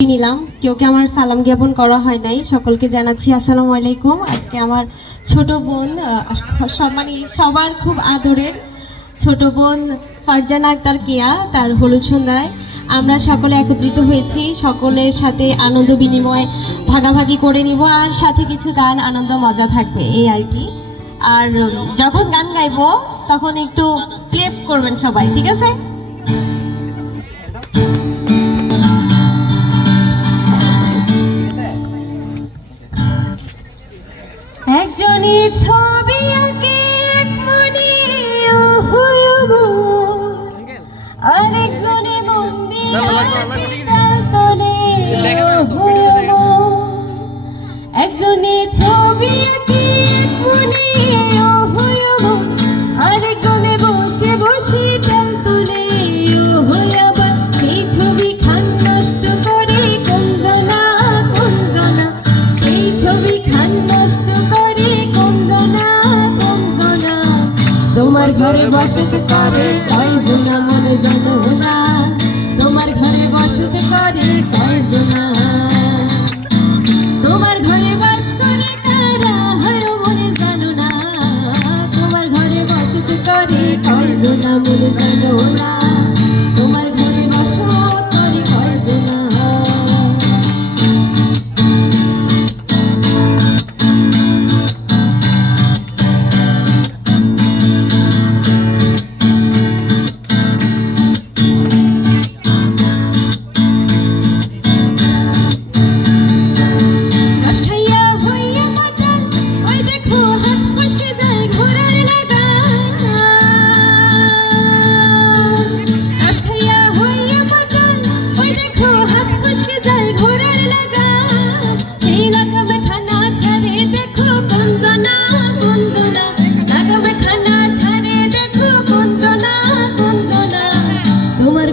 নিলাম কেউকে আমার সালাম জ্ঞাপন করা হয় নাই। সকলকে জানাচ্ছি আসসালামু আলাইকুম। আজকে আমার ছোট বোন মানে সবার খুব আদরের ছোট বোন ফারজানা আক্তার কেয়া তার হলুদ সন্ধ্যায় আমরা সকলে একত্রিত হয়েছি। সকলের সাথে আনন্দ বিনিময় ভাগাভাগি করে নিব, আর সাথে কিছু গান আনন্দ মজা থাকবে, এই আর কি। আর যখন গান গাইবো তখন একটু ক্লেপ করবেন সবাই, ঠিক আছে? একজনে ছবি আঁকে এক মনে আরেকজনে মন্দির একজনে ছবি আঁকে এক মনে আরেকজনে বসে বসে তাল তোলে সেই ছবি খান নষ্ট করে কঞ্জনা কঞ্জনা, সেই ছবি খান নষ্ট তোমার ঘরে বসতে করে কয়জনা মনে জানো না, তোমার ঘরে বসতে করে কয়জনা, তোমার ঘরে বাস করে কারা হয় মনে জানো না, তোমার ঘরে বসতে করে কয়জনা মনে জানো না, তোমার ঘরে বসত করে কয়জনা।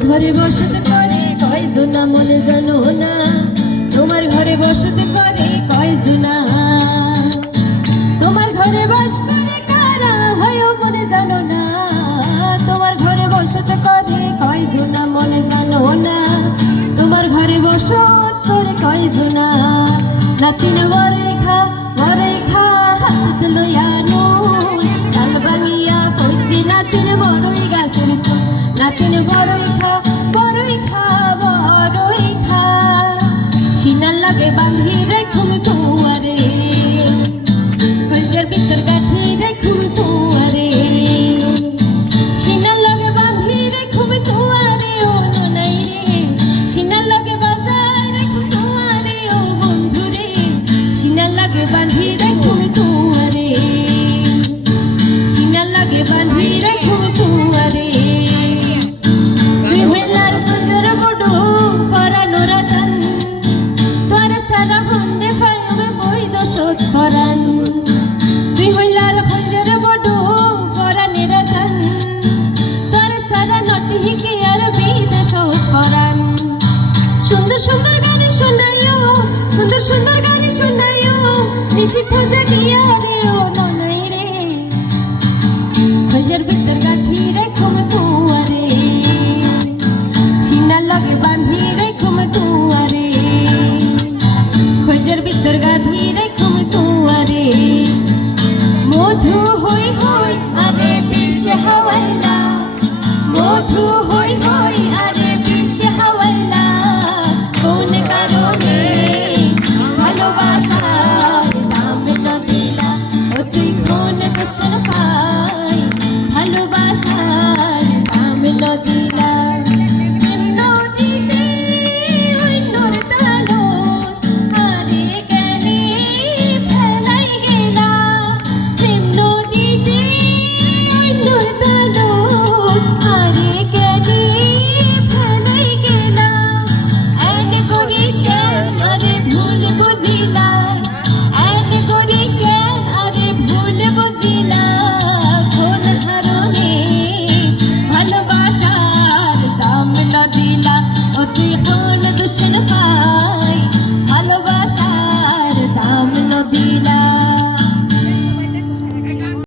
ঘরে বসতে করে কয়জনা মনে জানো না, তোমার ঘরে বসতে করে কয়জনা, তোমার ঘরে বাস করে কারা হয় মনে জানো না, তোমার ঘরে বসতে করে কয়জনা মনে জানো না, তোমার ঘরে বসত করে কয়জনা। নাতিন বরেখা হাত লইয়া নুন তাল ভাঙিয়া পড়ছে নাতিন বড়ই গাছের তো, নাতিন বড়ই খা সিনার লাগে বাঁধি রেখুম তোমারে, কইদের ভিতর গাঁথি রেখুম তোমারে, সিনার লাগে বাঁধি রেখুম তোমারে ও ননাই রে, সিনার লাগে বাজায় রেখুম তোমারে ও বন্ধু রে, সিনার লাগে বাঁধি রেখুম তোমারে, সিনার লাগে বাঁধি রেখুম তোমারে। তুই হইলার হইলের বড় পরাণের ধান, তোর সারা নটি হিকে আর বিদেশ পরাণ। সুন্দর সুন্দর গান শোনায়ও, সুন্দর সুন্দর গান শোনায়ও, নিশীথ